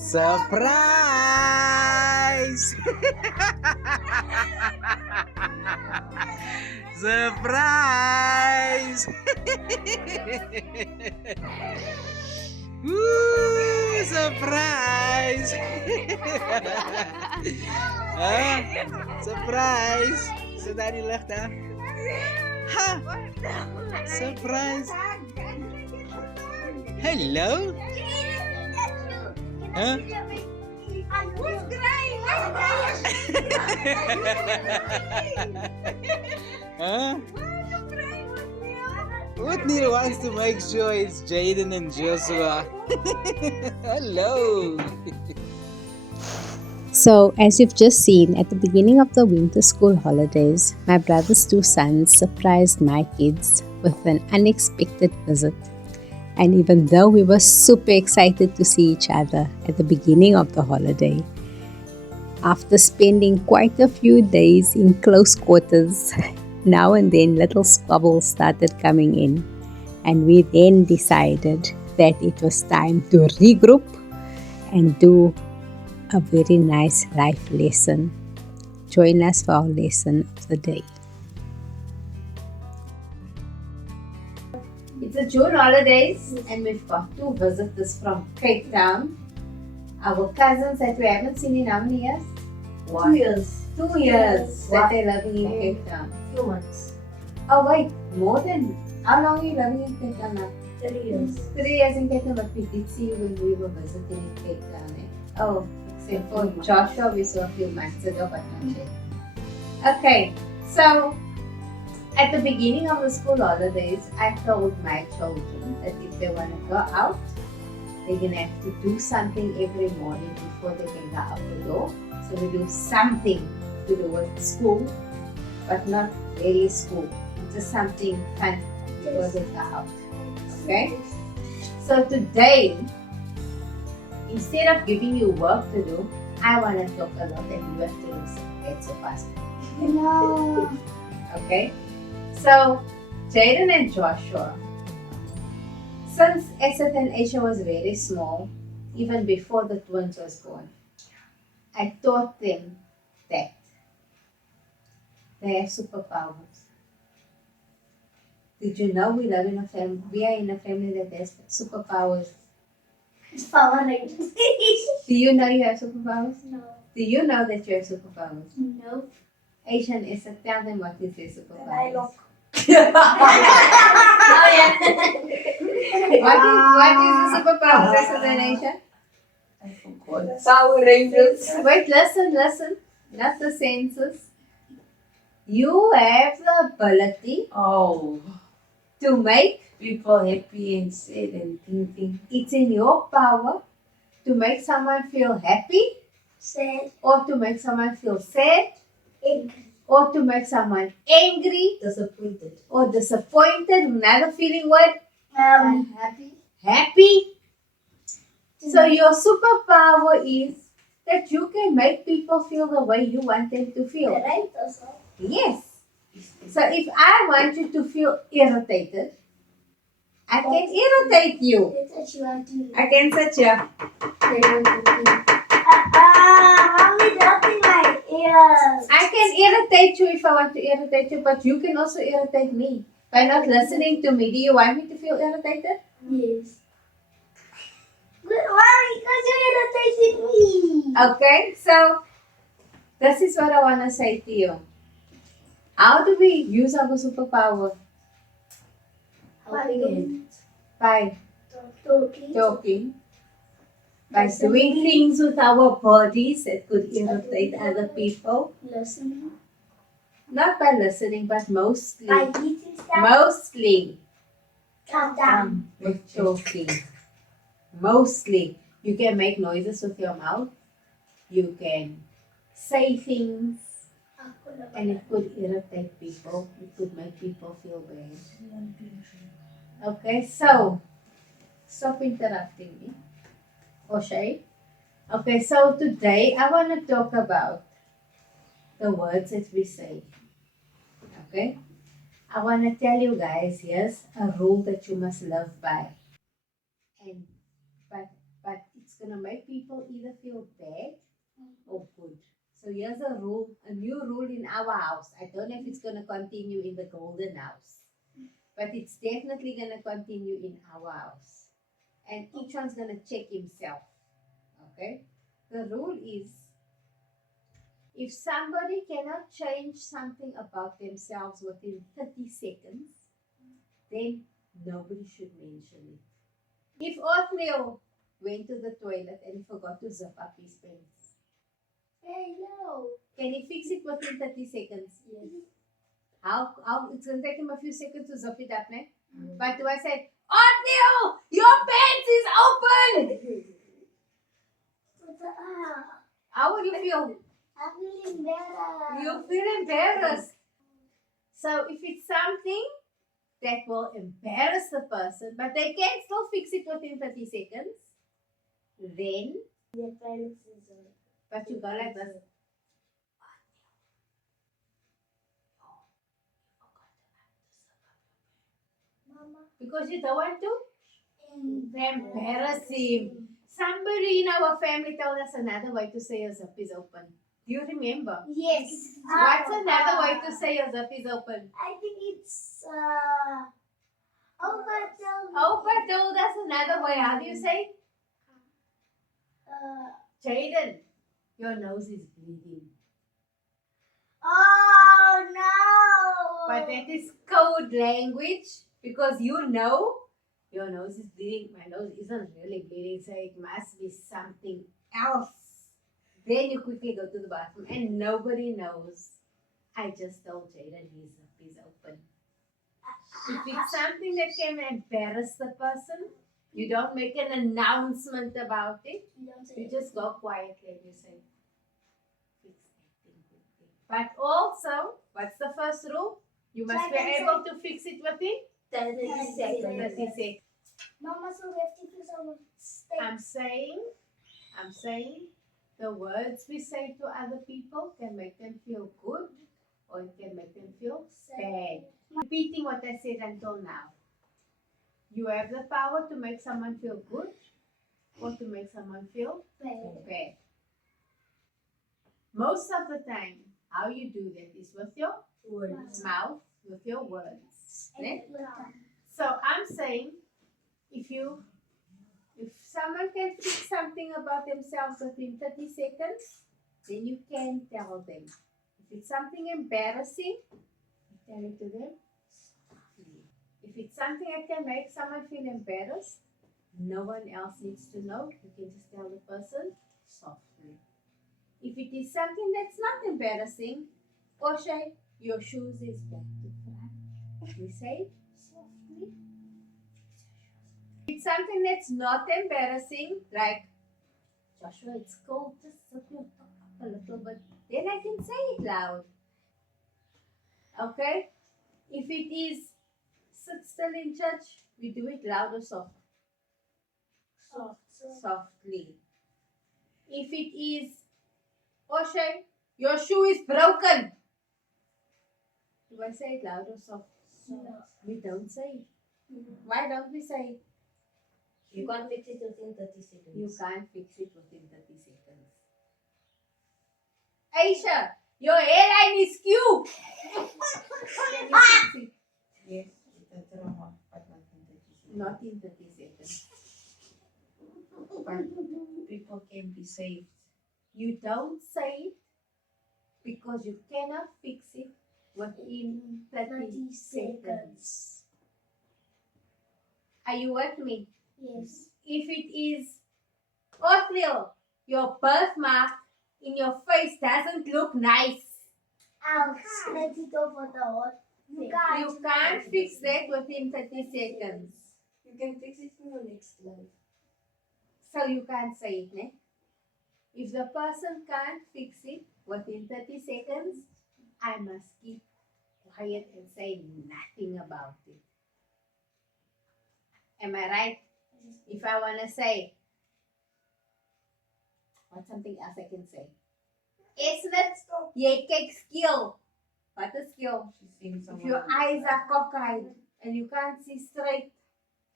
Surprise! Surprise! Woo! Surprise! Huh? Surprise! So daddy left, huh? Ha! Surprise! Hello? Huh? Who's crying? Huh? Whitney wants to make sure it's Jaden and Joshua. Hello. So, as you've just seen, at the beginning of the winter school holidays, my brother's two sons surprised my kids with an unexpected visit. And even though we were super excited to see each other at the beginning of the holiday, after spending quite a few days in close quarters, now and then little squabbles started coming in. And we then decided that it was time to regroup and do a very nice life lesson. Join us for our lesson of the day. It's the June holidays and we've got two visitors from Cape Town. Our cousins that we haven't seen in how many years? 2 years. 2 years that they're living in Cape Town. 2 months. Oh wait, more than, how long are you living in Cape Town now? 3 years. 3 years in Cape Town, but we did see you when we were visiting in Cape Town. Oh, except for Joshua, we saw a few months ago, but not yet. Okay, so at the beginning of the school holidays, I told my children that if they want to go out, they're going to have to do something every morning before they can go out the door. So we do something to do with school, but not really school. Just something fun before they go out. Okay? So today, instead of giving you work to do, I want to talk a lot and you have to listen. That's so fast. No. Okay? So, Jaden and Joshua, since Esset and Asia was very small, even before the twins was born, I taught them that they have superpowers. Did you know we are in a family that has superpowers? It's Power Rangers. Do you know you have superpowers? No. Do you know that you have superpowers? No. Asia and Esset, tell them what is their superpowers. I look. What is the superpowers, Esset and Asia? I forgot. Power Rangers. Wait, listen. Not the senses. You have the ability Oh, to make, people happy and sad and thinking. it's in your power to make someone feel happy, Sad. or to make someone feel sad, Angry. or to make someone angry, Disappointed. or disappointed. Another feeling word, Happy. happy. So your superpower is that you can make people feel the way you want them to feel. Right also. Yes. So if I want you to feel irritated, I can irritate you. That's what you want to do. I can sit here. Mommy, dropping my ears. I can irritate you if I want to irritate you, but you can also irritate me by not listening to me. Do you want me to feel irritated? Yes. But why? Because you're irritating me. Okay, so this is what I want to say to you. How do we use our superpower? Helping By Talking. talking, by doing things with our bodies that could irritate other people. Listening. Not by listening, but mostly. By eating stuff. Mostly Calm. with talking. Mostly. You can make noises with your mouth. You can say things. And it could irritate people. It could make people feel bad. Okay, so stop interrupting me. O'Shea. Okay, so today I want to talk about the words that we say. Okay? I want to tell you guys, here's a rule that you must live by. But it's going to make people either feel bad or good. So here's a rule, a new rule in our house. I don't know if it's going to continue in the golden house, but it's definitely going to continue in our house. And each one's going to check himself. Okay? The rule is, if somebody cannot change something about themselves within 30 seconds, then nobody should mention it. If Othniel went to the toilet and he forgot to zip up his pants, Hey, no. can he fix it within 30 seconds? Yes. How it's going to take him a few seconds to zip it up, ne? But do I say, Othniel, your pants is open? How would you feel? I'm feeling better. You feel embarrassed. So if it's something that will embarrass the person, but they can still fix it within 30 seconds, then, The pants is on. but you go like this. Mama. Because you don't want to embarrass him. Somebody in our family told us another way to say a zip is open. Do you remember? Yes. What's another way to say a zip is open? I think it's Opa Opa told us another way. How do you say? Jaden, your nose is bleeding. Oh no! But that is code language because you know your nose is bleeding. My nose isn't really bleeding, so it must be something else. Then you quickly go to the bathroom and nobody knows. I just told Jaden he's open. If it's something that can embarrass the person, you don't make an announcement about it. You don't say You it. just go quietly and you say, fix that thing quickly. But also, what's the first rule? You must be able to fix it within 30 seconds. 30 seconds. Mama, so we have to fix our steak. I'm saying the words we say to other people can make them feel good or it can make them feel bad. Repeating what I said until now. You have the power to make someone feel good or to make someone feel bad. Most of the time, how you do that is with your mouth, with your words. Ne? So I'm saying, if someone can fix something about themselves within 30 seconds, then you can tell them. If it's something embarrassing, you tell it to them softly. If it's something that can make someone feel embarrassed, no one else needs to know. You can just tell the person softly. If it is something that's not embarrassing, Oshay, your shoes is back to front. We say it softly. If it's something that's not embarrassing, like, Joshua, it's cold, just zip your top up a little bit. Then I can say it loud. Okay? If it is sit still in church, we do it loud or soft? Softly. If it is, Oshay, your shoe is broken. Do I say it loud or soft? No. We don't say it. Why don't we say it? You can't fix it within 30 seconds. You can't fix it within 30 seconds. Aisha, your hairline is cute. Can you fix it? Yes, it's a trauma, but Not not in 30 seconds. in 30 seconds. But people can be saved. You don't say it because you cannot fix it within 30 seconds. Are you with me? Yes. If it is, Othniel, your birthmark in your face doesn't look nice. I'll let it over the hot. You can't. You can't fix that within 30 seconds. You can fix it in your next life. So you can't say it, ne? If the person can't fix it within 30 seconds, I must keep quiet and say nothing about it. Am I right? If I want to say, what's something else I can say? Isn't it? Jy kyk skill. What is skill? She's seeing If someone. your eyes are cockeyed and you can't see straight,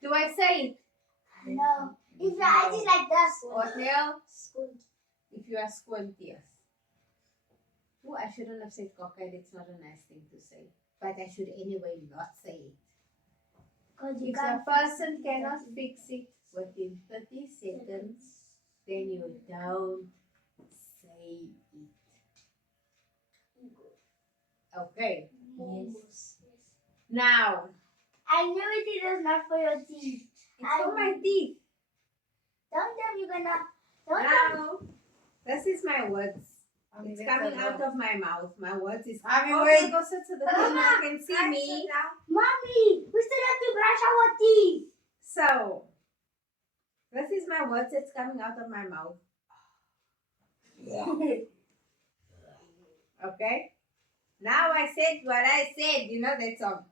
do I say it? No. If your eyes is like this. Oatmeal, Squint. if you are squintious. Oh, I shouldn't have said cockeyed. It's not a nice thing to say. But I should anyway not say it. Cause you If a can't person fix it. cannot fix it within 30 seconds, then you don't say it. Okay. Yes. Now, I knew it was not for your teeth. it's for my teeth. Don't tell me you're gonna. Don't tell Now, this is my words. It's coming out of my mouth. My words is. Mommy, Okay, wait. go sit to the corner. You can see me. Mommy, we still have to brush our teeth. So, this is my words that's coming out of my mouth. Okay? Now I said what I said. You know that song.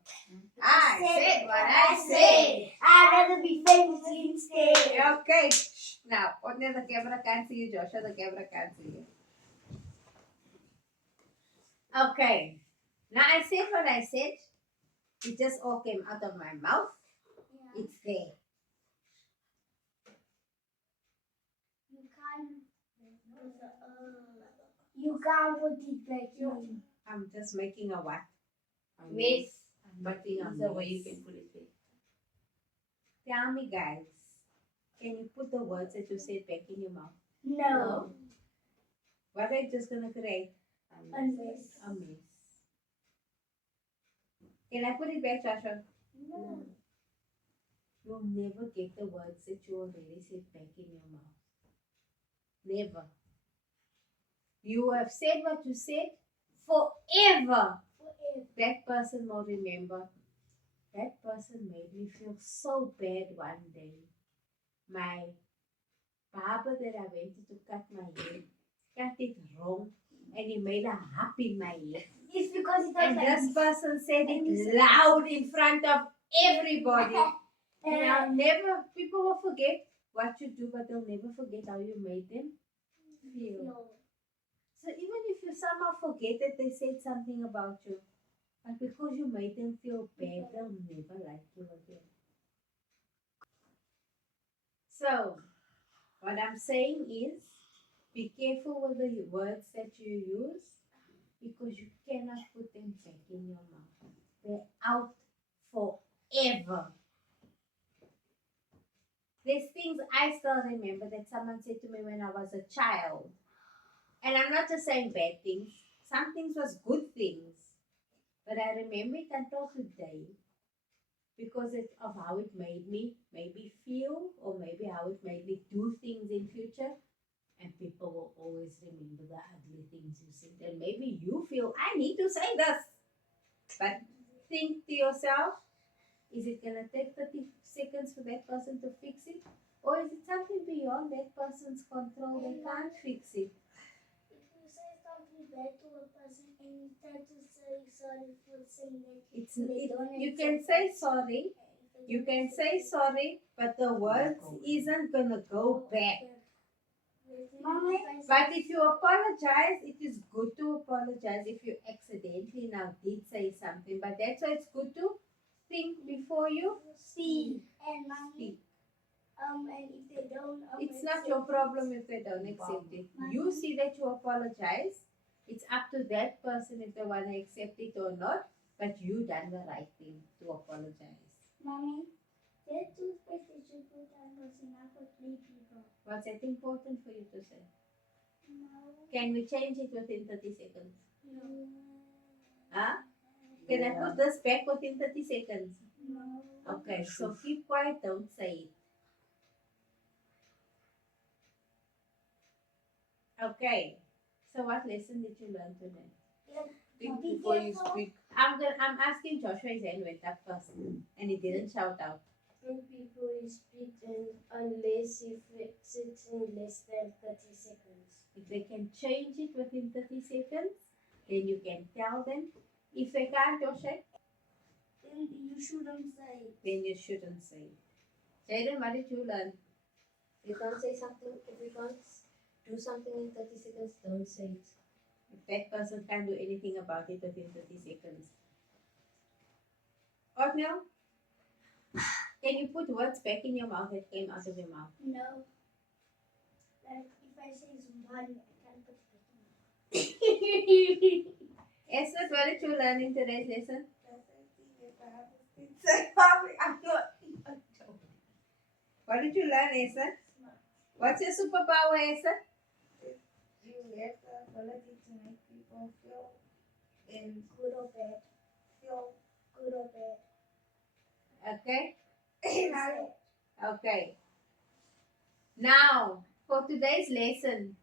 I said what I said. I'd rather be famous instead. Okay. Shh. Now, Odne, the camera can't see you. Joshua, the camera can't see you. Okay. Now I said what I said. It just all came out of my mouth. It's there. You can't put it back in. I'm just making a what? A Mess. I'm making a There's a way you mess. can put it back. Tell me, guys. Can you put the words that you said back in your mouth? No. What are you just gonna create? Unless. A mess. Can I put it back, Joshua? No. You'll never get the words that you already said back in your mouth. Never. You have said what you said forever. That person will remember. That person made me feel so bad one day. My barber that I went to cut my hair cut it wrong and he made a hop in my hair. It's because it was And like this person said it loud in front of everybody. And I'll never, people will forget what you do, but they'll never forget how you made them feel. So even if you somehow forget that they said something about you, but because you made them feel bad, they'll never like you again. So, what I'm saying is, be careful with the words that you use because you cannot put them back in your mouth. They're out forever. There's things I still remember that someone said to me when I was a child. And I'm not just saying bad things. Some things was good things. But I remember it until today because of how it made me maybe feel or maybe how it made me do things in future. And people will always remember the ugly things you said. And maybe you feel, I need to say this. But think to yourself, is it going to take 30 seconds for that person to fix it? Or is it something beyond that person's control? They can't fix it. If you say something bad to a person and you try to say sorry for saying that, You can say sorry. You can say sorry, but the words isn't going to go back. Mommy, But if you apologize, it is good to apologize if you accidentally now did say something. But that's why it's good to think before you see, and mommy, speak. and if they don't, It's not your problem if they don't accept it. You see that you apologize. It's up to that person if they want to accept it or not. But you done the right thing to apologize. Mommy, that toothpaste that you put on was enough for 3 people. Was that important for you to say? No. Can we change it within 30 seconds? No. Huh? Can I put this back within 30 seconds? No. Okay, so keep quiet, don't say it. Okay, so what lesson did you learn today? Think Be before you careful. speak. I'm asking Joshua, his hand went up first and he didn't shout out. Think before you speak, and unless you fix it in less than 30 seconds. If they can change it within 30 seconds, then you can tell them. If they can't, Joshua, Then you shouldn't say. then you shouldn't say it. Jaden, what did you learn? If you can't say something, if you can't do something in 30 seconds, don't say it. If that person can't do anything about it within 30 seconds. Oatmeal? Can you put words back in your mouth that came out of your mouth? No. Like if I say one, I can't put it. Esther, what did you learn in today's lesson? What did you learn, Esther? What's your superpower, Esther? You have the ability to make people feel Good or bad. Good or bad. Okay. Sad. Okay. Now, for today's lesson,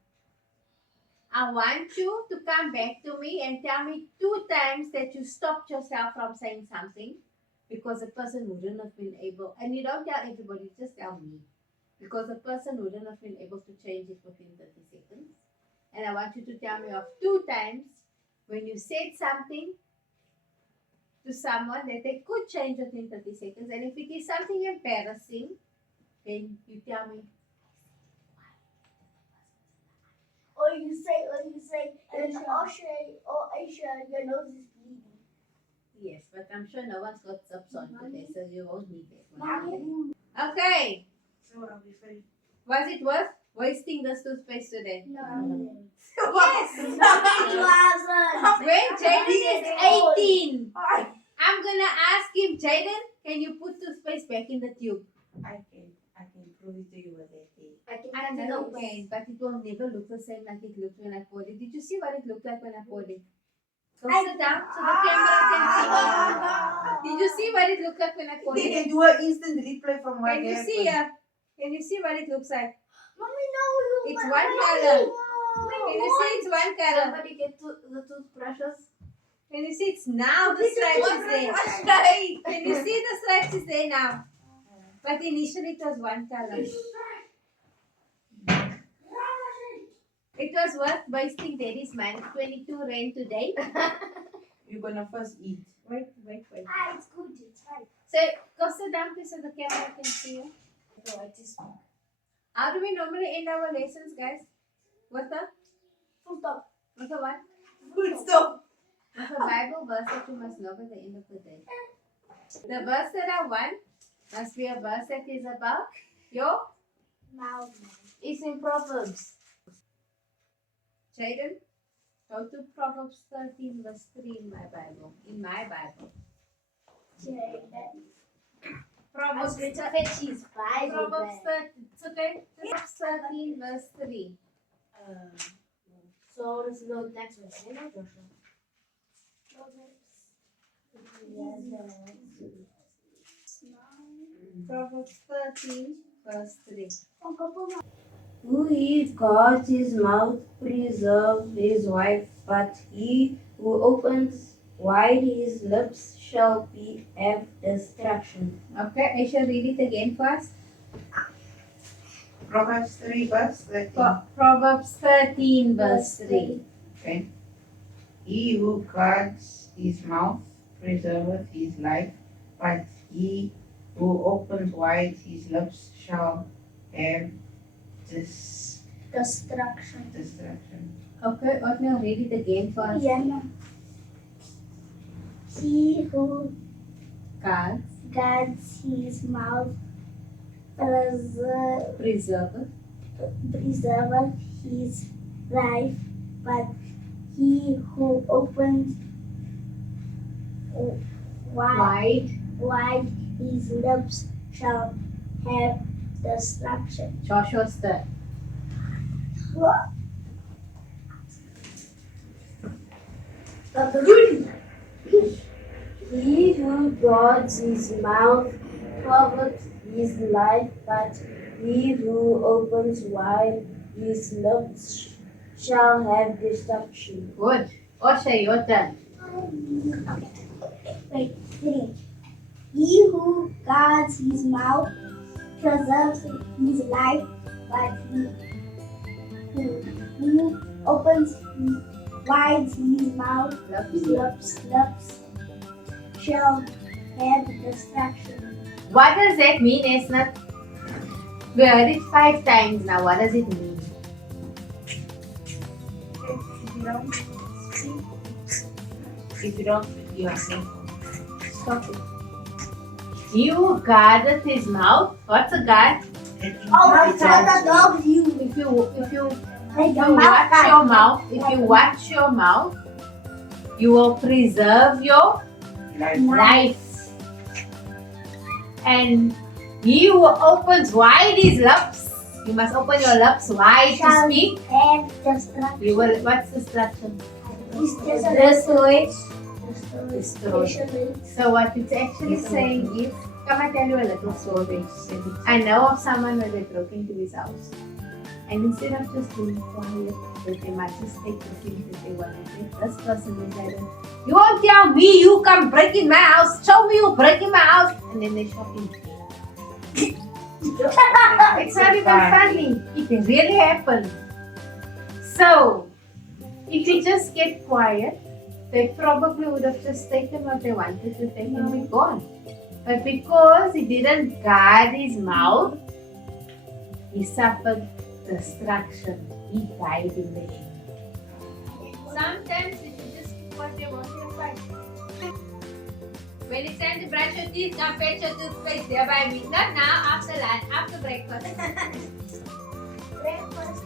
I want you to come back to me and tell me 2 times that you stopped yourself from saying something because the person wouldn't have been able, and you don't tell everybody, just tell me, because the person wouldn't have been able to change it within 30 seconds. And I want you to tell me of 2 times when you said something to someone that they could change within 30 seconds. And if it is something embarrassing, then you tell me. Or you say, and Aisha, your nose is bleeding. Yes, but I'm sure no one's got subs on today, so you won't need that one. Mommy. Okay. so I'll be free. Was it worth wasting the toothpaste today? No. Yes! It wasn't. When Jaden is 18, I'm gonna ask him, Jaden, can you put toothpaste back in the tube? I can prove it to you with that thing. I know you can, but it will never look the same like it looked when I poured it. Did you see what it looked like when I poured it? Go sit down so the camera can see. Did you see what it looked like when I poured They it? can do an instant replay from what Can you see? Can you see what it looks like? Mommy, no, you. It's one color. Can you see it's one color? Somebody get the toothbrushes. Can you see it's now the stripes is there? Can you see the stripes is there now? But initially it was one color. It was worth wasting Daddy's minus 22 rand today. You're gonna first eat. Wait. Ah, it's good. It's fine. So, go sit down please so the camera can see you. How do we normally end our lessons, guys? With a Full stop. what? Good stop. With a Bible verse that you must know by the end of the day. The verse that I want must be a verse that is about your. Mouth. It's in Proverbs. Jaden, go to Proverbs 13 verse 3 in my Bible. Proverbs, She's Bible. Proverbs 13, it's okay. Proverbs 13 verse 3. So let's go next one. Proverbs 13 verse 3. Who guards his mouth preserves his wife, but he who opens wide his lips shall have destruction. Okay, I shall read it again first. Proverbs 3 verse 13. Proverbs 13 verse 3. Okay. He who guards his mouth preserveth his life, but he who opens wide his lips shall have Destruction. destruction. Okay, now read it again first. Yeah. He who Guards, guards his mouth preserve, preserveth his life, but he who opens wide his lips shall have destruction. Joshua's turn. He who guards his mouth covereth his life, but he who opens wide his lips shall have destruction. Good. Osha, your turn. Wait, finish. He who guards his mouth preserves his life, but he who opens wide his mouth lips shall have destruction. What does that mean, Esnat? We heard it 5 times now. What does it mean? If you don't, you are safe. Stop it. He who guardeth his mouth. What's a guard? Oh, Santa loves you. If you Like a watch mouth. your mouth, if you watch your mouth, you will preserve your life. And he who opens wide his lips, you must open your lips wide to Shall speak. have destruction. You will. What's destruction? It's just a Destroy. Destroy. So what it's actually saying is, come I tell you a little story. I know of someone where they broke into his house, and instead of just being quiet, that they might just take the things that they want to take. This person decided, you won't tell me you come break in my house. Show me you break in my house, and then they shot him. It's not even funny. It really happened. So, if you just get quiet, they probably would have just taken what they wanted to take and be gone. But because he didn't guard his mouth, he suffered destruction. He died in the end. Sometimes if you just keep what they want, you're fine. When it's time to brush your teeth, don't fetch your toothpaste there by me. Not now, after lunch, after breakfast. Breakfast.